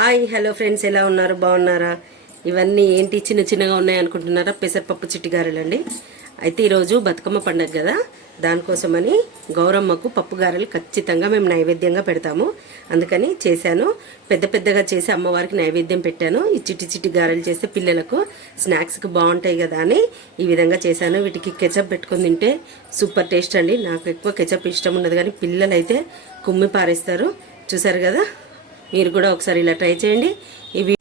Hi hello friends ఎలా ఉన్నారు? బాగున్నారా? ఇవన్నీ ఏంటి? చిన్న చిన్నగా ఉన్నాయి అనుకుంటున్నారా? పెసరపప్పు చిట్టిగారెలండి. అయితే ఈరోజు బతుకమ్మ పండగ కదా. దానికోసమని గౌరమ్మకు పప్పు గారెలు ఖచ్చితంగా మేము నైవేద్యంగా పెడతాము. అందుకని చేశాను. పెద్ద పెద్దగా చేసి అమ్మవారికి నైవేద్యం పెట్టాను. ఈ చిట్టి చిట్టి గారెలు చేస్తే పిల్లలకు స్నాక్స్కి బాగుంటాయి కదా అని ఈ విధంగా చేశాను. వీటికి కెచప్ పెట్టుకొని తింటే సూపర్ టేస్ట్ అండి. నాకు ఎక్కువ కెచప్ ఇష్టం ఉండదు కానీ పిల్లలు అయితే కుమ్మి పారేస్తారు. చూసారు కదా? మీరు కూడా ఒకసారి ఇలా ట్రై చేయండి. ఇవి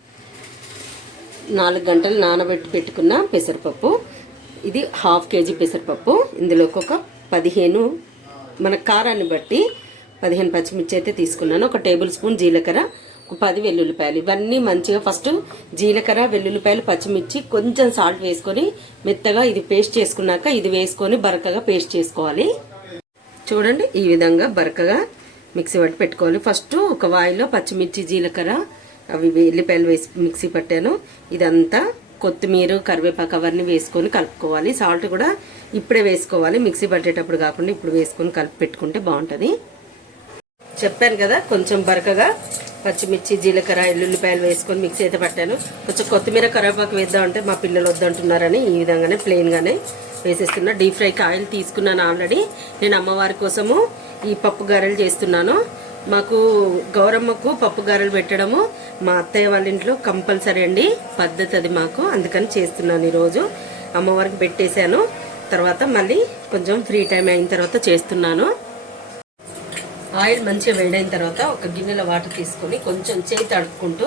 నాలుగు గంటలు నానబెట్టి పెట్టుకున్న పెసరపప్పు. ఇది హాఫ్ కేజీ పెసరపప్పు. ఇందులో ఒక్కొక్క పదిహేను మన కారాన్ని బట్టి పదిహేను పచ్చిమిర్చి అయితే తీసుకున్నాను. ఒక టేబుల్ స్పూన్ జీలకర్ర ఒక పది వెల్లుల్లిపాయలు. ఇవన్నీ మంచిగా ఫస్ట్ జీలకర్ర వెల్లుల్లిపాయలు పచ్చిమిర్చి కొంచెం సాల్ట్ వేసుకొని మెత్తగా ఇది పేస్ట్ చేసుకున్నాక ఇది వేసుకొని బరకగా పేస్ట్ చేసుకోవాలి. చూడండి ఈ విధంగా బరకగా మిక్సీ పట్టి పెట్టుకోవాలి. ఫస్ట్ ఒక వాయిలో పచ్చిమిర్చి జీలకర్ర అవి ఎల్లిపాయలు వేసి మిక్సీ పట్టాను. ఇదంతా కొత్తిమీర కరివేపాకు అవన్నీ వేసుకొని కలుపుకోవాలి. సాల్ట్ కూడా ఇప్పుడే వేసుకోవాలి. మిక్సీ పట్టేటప్పుడు కాకుండా ఇప్పుడు వేసుకొని కలిపి పెట్టుకుంటే బాగుంటుంది. చెప్పాను కదా కొంచెం బరకగా పచ్చిమిర్చి జీలకర్ర ఎల్లుల్లిపాయలు వేసుకొని మిక్సీ అయితే పట్టాను. కొంచెం కొత్తిమీర కరివేపాకు వేద్దామంటే మా పిల్లలు వద్దంటున్నారని ఈ విధంగానే ప్లెయిన్గానే వేసేస్తున్నా. డీప్ ఫ్రైకి ఆయిల్ తీసుకున్నాను ఆల్రెడీ. నేను అమ్మవారి కోసము ఈ పప్పు గారెలు చేస్తున్నాను. మాకు గౌరమ్మకు పప్పు గారెలు పెట్టడము మా అత్తయ్య వాళ్ళ ఇంట్లో కంపల్సరీ అండి. పద్ధతి అది మాకు. అందుకని చేస్తున్నాను ఈరోజు. అమ్మవారికి పెట్టేశాను. తర్వాత మళ్ళీ కొంచెం ఫ్రీ టైం అయిన తర్వాత చేస్తున్నాను. ఆయిల్ మంచిగా వేడైన తర్వాత ఒక గిన్నెలో వాటర్ తీసుకొని కొంచెం చేయి తడుపుకుంటూ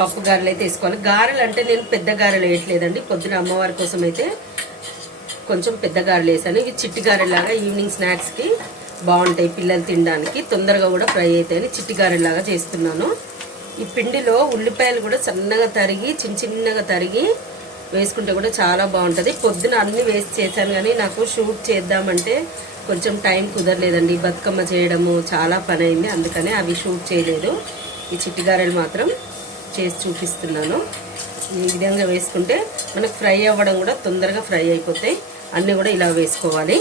పప్పు గారెలు అయితే వేసుకోవాలి. గారెలు అంటే నేను పెద్ద గారెలు వేయట్లేదండి. పొద్దున అమ్మవారి కోసం అయితే కొంచెం పెద్ద గారెలు వేసాను. ఇవి చిట్టి గారెలాగా ఈవినింగ్ స్నాక్స్కి బాగుంటాయి పిల్లలు తినడానికి. తొందరగా కూడా ఫ్రై అవుతాయని చిట్టిగారెలాగా చేస్తున్నాను. ఈ పిండిలో ఉల్లిపాయలు కూడా సన్నగా తరిగి చిన్న చిన్నగా తరిగి వేసుకుంటే కూడా చాలా బాగుంటుంది. పొద్దున అన్నీ వేసి చేశాను కానీ నాకు షూట్ చేద్దామంటే కొంచెం టైం కుదరలేదండి. బతుకమ్మ చేయడము చాలా పని అయింది అందుకనే అవి షూట్ చేయలేదు. ఈ చిట్టిగారెలు మాత్రం చేసి చూపిస్తున్నాను. ఈ విధంగా వేసుకుంటే మనకు ఫ్రై అవ్వడం కూడా తొందరగా ఫ్రై అయిపోతాయి. అన్నీ కూడా ఇలా వేసుకోవాలి.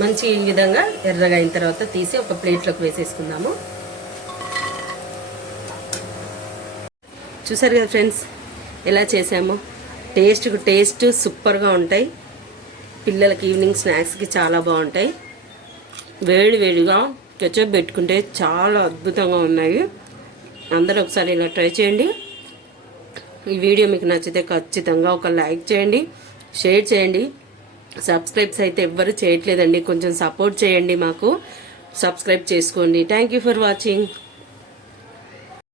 మంచి ఈ విధంగా ఎర్రగా అయిన తర్వాత తీసి ఒక ప్లేట్లోకి వేసేసుకుందాము. చూసారు కదా ఫ్రెండ్స్ ఎలా చేసాము? టేస్ట్ టేస్ట్ సూపర్గా ఉంటాయి. పిల్లలకి ఈవినింగ్ స్నాక్స్కి చాలా బాగుంటాయి. వేడి వేడిగా కెచప్ పెట్టుకుంటే చాలా అద్భుతంగా ఉన్నాయి. అందరూ ఒకసారి ఇలా ట్రై చేయండి. ఈ వీడియో మీకు నచ్చితే ఖచ్చితంగా ఒక లైక్ చేయండి షేర్ చేయండి. సబ్స్క్రైబ్స్ అయితే ఎవ్వరు చేయట్లేదండి. కొంచెం సపోర్ట్ చేయండి మాకు. సబ్స్క్రైబ్ చేసుకోండి. Thank you for watching